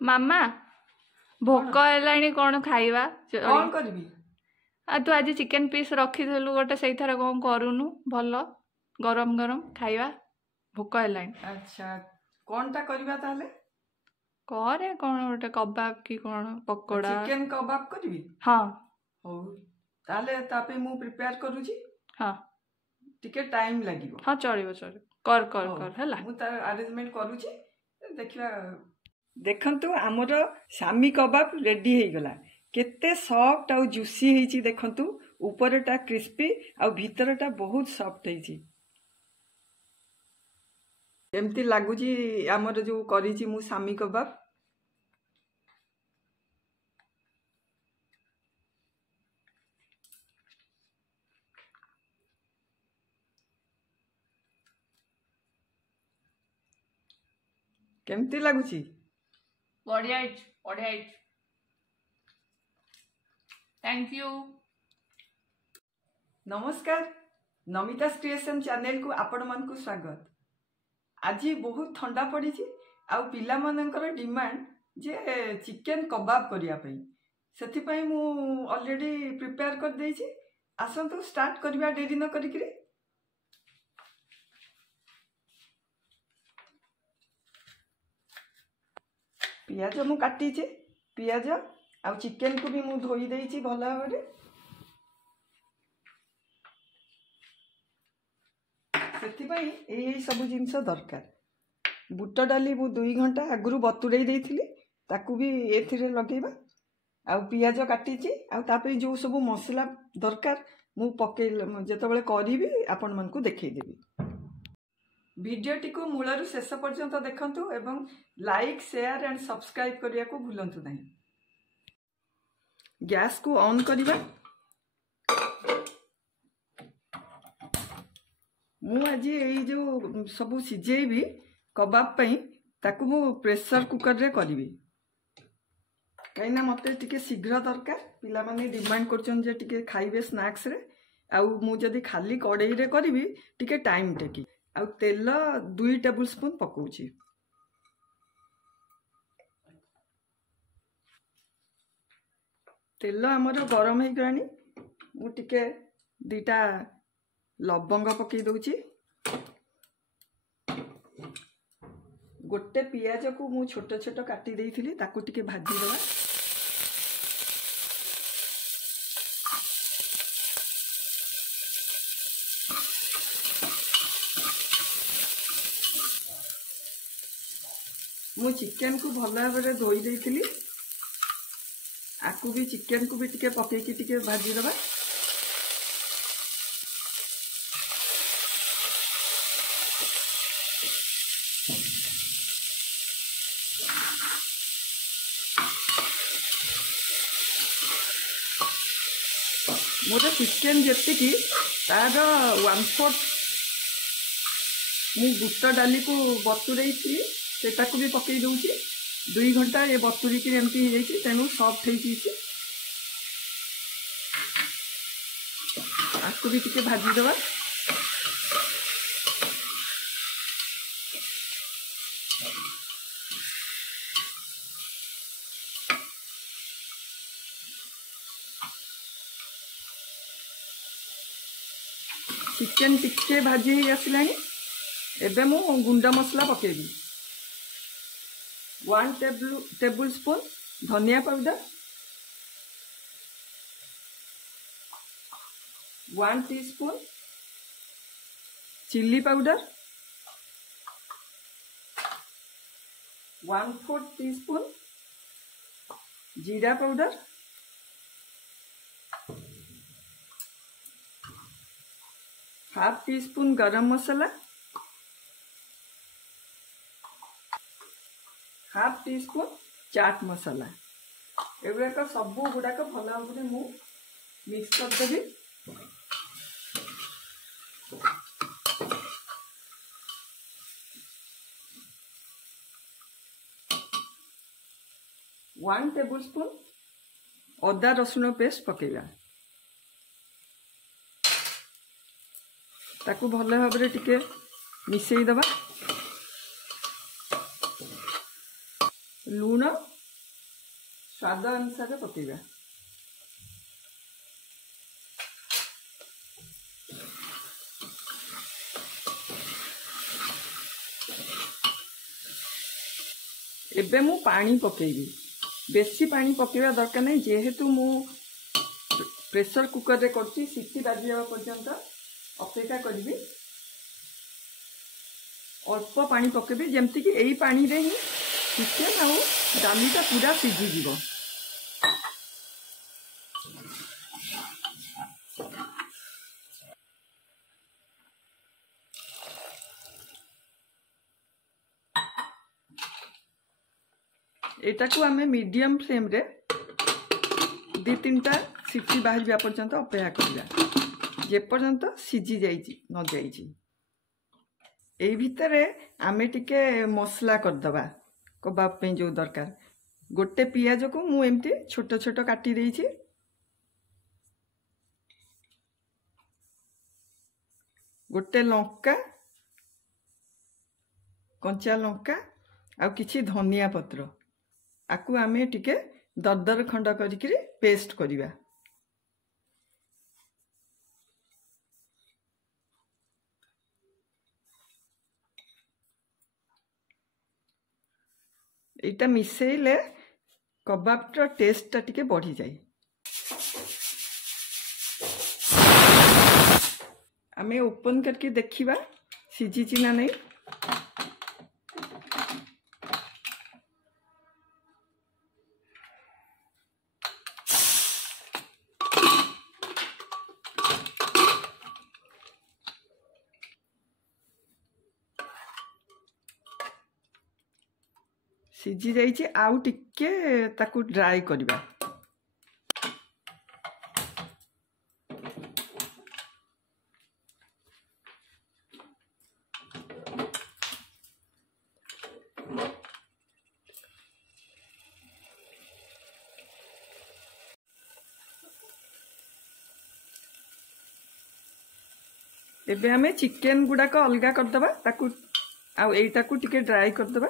मामा भोक हेलाणी कौन खाइबा कौन करबी आ तू आज चिकेन पीस रखिलु गोटे से कौन करूनु भल गरम गरम खाइबा भोक हेलाणी। अच्छा कौनटा करबा ताले करे कौन गोटे कबाब की कौन पकोड़ा चिकेन कबाब करबी। हाँ हो ताले तापे मु प्रिपेयर करूची। हाँ टिके टाइम लागिबो। हाँ चलिबो चलिबो कर कर कर हैला मु तार अरेंजमेंट करूची देखिबा। देखंतु हमर सामी कबाब रेडी हे गला केते सॉफ्ट आ जूसी हेची देखंतु ऊपरटा क्रिस्पी आ भीतरटा बहुत सॉफ्ट हेची एमती लागुची हमर जो करिची मु सामी कबाब। केमती लागुची बढ़िया बढ़िया थैंक यू। नमस्कार नमिता क्रिएशन चैनल को आपण मन को स्वागत। आज बहुत ठंडा पड़ी आ पिला मानकर डिमांड जे चिकेन कबाब करिया पई सेति पई मु ऑलरेडी प्रिपेयर कर देछि। आसंतु स्टार्ट करबा डेरी न करिकरी। पियाज मु काटी पियाज आ चिकेन को भी मु धोई देछि भल भाबरे। सेतिपई एई सब जिंस दरकार। बुट डाली मु 2 घंटा आगु बतुरई देइथिली ताकू भी एथिरे लगेबा आ पियाज काटीची आ तापई जो सब मसला दरकार मु पके जेतबेले करिवि आपन मन को देखै देबी। वीडियोटी को मूलरु शेष पर्यंत देखंतु एवं लाइक शेयर एंड सब्सक्राइब करिया को भूलंतु नहीं। गैस को ऑन करिबा। मु आज एई जो सब सिजेबी कबाब पई ताकू मु प्रेशर कुकर रे करिवि कहिना मते टिके शीघ्र दरकार। पिला माने डिमांड करछन जे टिके खाइबे स्नैक्स रे आ मु जदी खाली कड़ाई रे करिवि टिके टाइम टेकी आ तेल 2 टेबल स्पून पकाउची। तेल हमर गरम हे गरानी मु टिके 2टा लवंग पकई दउची। गोटे पियाज को मु छोट छोट काटी देइथिली ताकू टिके भाजी देबा। मु चिकेन को भल भाबरे धोई देइथिली आकू भी चिकेन को भी टिके पकेकी टिके भाजी देबा। मोर चिकेन जेतिकी तार 1/4 मु बुट डाली को बतुरई थी सेटा को भी पकई दउची। 2 घंटा ये बतुरी की एमती हो जाइए तेणु सॉफ्ट हो आपको भी टिके भाजी देवा। चिकेन टिके भाजी ही आसलानी एबे मु गुंडा मसला पकेबी। 1 टेबल स्पून धनिया powder, 1 teaspoon chilli powder, 1/4 teaspoon जीरा पाउडर, 1/2 टीस्पून गरम मसाला, 1/2 टीस्पून चाट मसाला। एगुड़ाक सब गुड़ाक भल भाव मु मिक्स करदेवी। वन टेबल स्पून अदा रसुण पेस्ट पकेगा ताकू भल भाव टिके मिसई दबा। लूण स्वाद अनुसार पकेबा। एबे मु पानी पकेबी। बेसी पानी पकेबा दरकार नहीं, जेहेतु मु प्रेशर कुकर रे करछि सीटी बाजिया पर्यंत अपेक्षा करी। अल्प पानी पकेबी जेमती कि एई पानी रे ही चिकेन आउ डालीटा पूरा सिझी जीवो। एटा को आमे मीडियम फ्लेम रे 2-3टा सीटी बाहर पर्यंत अपेक्षा करिया, जे पर्यंत सिझी जाइछि न जाइछि। एई भितरे आमे टिके मसला करदबा कबाब पे जो दरकार। गोटे पियाज को मु एमती छोट छोट काटी देइछि। गोटे लंका, कंचा लंका आ किछि धनिया पत्र, आकु आमे टिके दरदर खंड करिकरी पेस्ट करिबा। एटा मिसेइले कबाबटा टेस्टटा टिके बढ़ी जाए। आमे ओपन करके देखिबा सिझिछि ना नहीं। सिझी जाइछि, आउ टिके ताकू ड्राई करिबा। एबे हमें चिकेन गुडा को अलगा करदबा, ताकू आउ एटा को टिके ड्राई करदबा।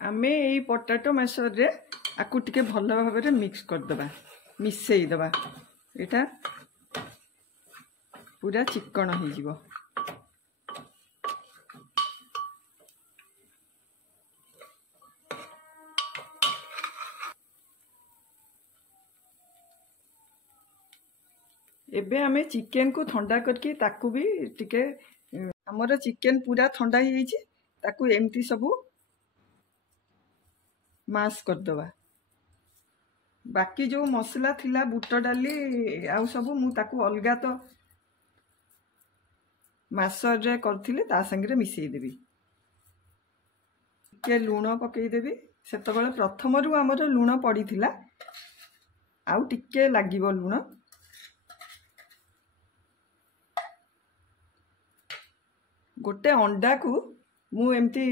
आमे एई पोटैटो मैशर रे आकु टिके भल भाव रे मिक्स करदबा, मिसई दबा। एटा पूरा चिकन हो जीवो। एबे आमे चिकेन को ठंडा करके ताकू भी टिके हमर चिकेन पूरा ठंडा ही जाइछि, ताकू एमती सबू मास कर दबा। बाकी जो मसला थिला बुट डाली आउ सबू मु ताकू अलगा तो मासर रे करथिले ता संगे मिसई देबी। के लूण पकई देबी। सेतबेले प्रथमरु हमर लूण पड़ीथिला, आउ टिके लागिबो लूण। गोटे अंडा को मु एमती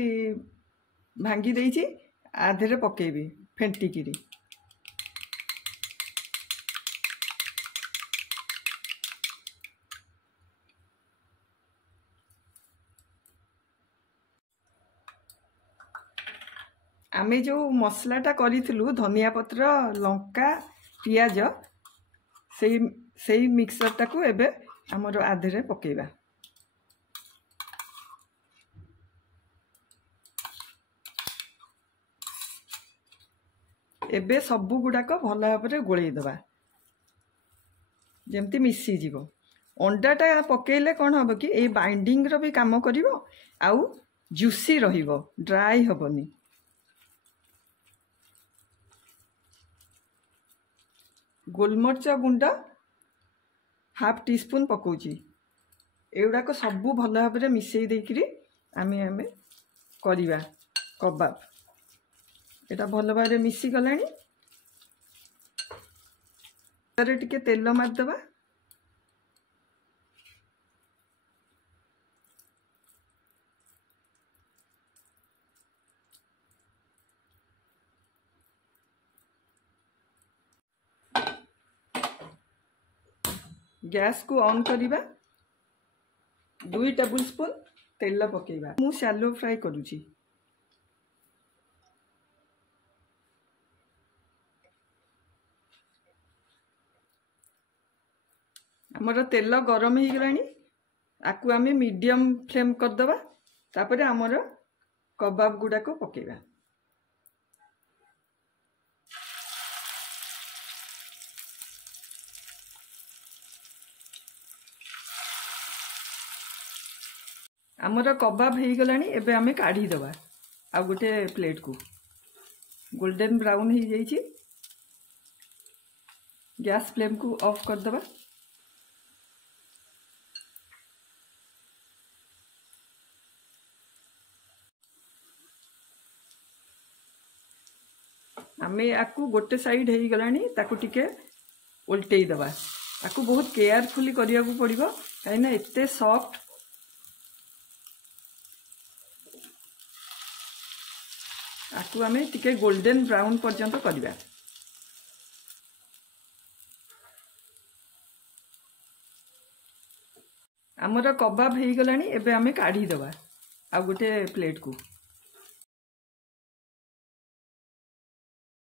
भांगी देइछि, आधेरे पकेबी फेंटिकिरी। आमे जो मसलाटा करिथिलु धनिया पत्र लंका पियाज सेई मिक्सरटा को एबे हमर आधेरे पकेबा। एबे सबु गुडाक भल भाव गोलई दबा, जेमती मिसी जीवो। अंडाटा पकेले कौन हम कि ए बाइंडिंग रो भी काम करिवो, आउ जूसी रहिवो, ड्राई हबनी। गोलमर्च गुंड हाफ टी स्पून पकाउची। एगुड़ाक सबू भल भाव मिसई देकरी आमे आमे करिबा कबाब। एटा भल भाव मिसी गलानी। टिके तेल मारदबा। गैस को ऑन करिबा 2 टेबल स्पून तेल पकेइबा मु शैलो फ्राई करूची हमर तेल गरम हो गलानी आकु आमे मीडियम फ्लेम कर दबा तापरे हमर कबाब गुडा को पकेइबा आमर कबाब हो गलानी एबे आमे काढ़ी दबा आ गोटे प्लेट को गोल्डन ब्राउन हो जाइए गैस फ्लेम को ऑफ कर दबा आमे आकु गोटे साइड हो गलानी ताकू टिके उल्टेई दबा आकु बहुत केयरफुली करिया को पड़िबो काहे ना एते सॉफ्ट आकु आमे टिके गोल्डन ब्राउन पर्यंत करिबा आमर कबाब हो गलानी एबे आमे काढ़ी दबा आ गोटे प्लेट को